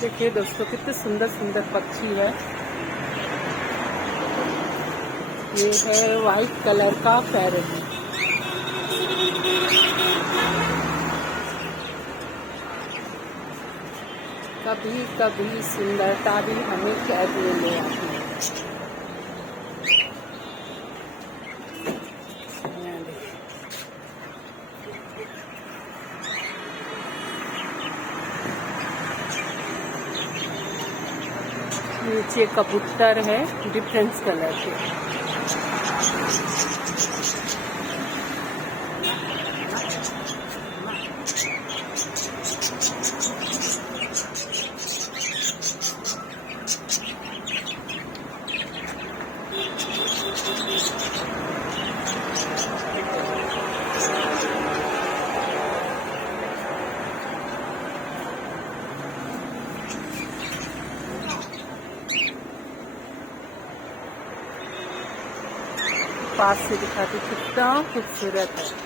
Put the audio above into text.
देखिए दोस्तों, कितने सुंदर सुंदर पक्षी है। ये है वाइट कलर का पैरेट। कभी कभी सुंदरता भी हमें कैद में ले आती है। नीचे कबूतर है डिफरेंट कलर के। पास से दिखाती कितना खूबसूरत है।